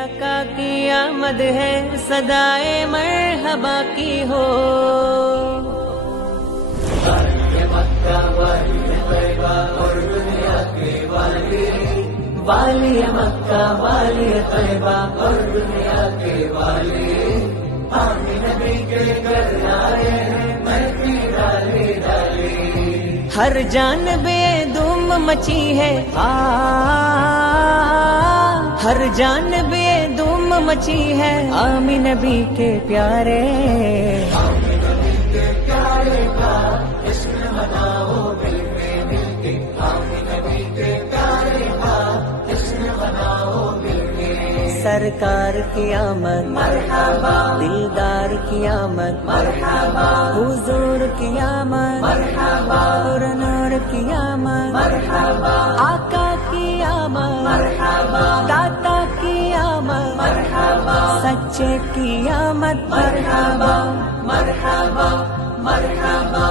آقا کی آمد ہے صدائے مرحبا کی ہو. والی مکہ والی طیبہ اور دنیا کے والی، والی مکہ والی طیبہ اور دنیا کے والی، آمین نبی کے گھر آئے ہیں مہدی ڈالی ڈالی. ہر جانب دھوم مچی ہے، ہر جانب دھوم مچی ہے، آمین نبی کے پیارے، آمین نبی کے پیارے کا جشن مناؤ مل کے مل کے، آمین نبی کے پیارے کا جشن مناؤ مل کے. سرکار کی آمد مرحبا، دلدار کی آمد مرحبا، حضور کی آمد مرحبا، نور نور کی آمد مرحبا، آقا کی آمد مرحبا، داتا کی آمد مرحبا، سچے کی آمد مرحبا مرحبا مرحبا.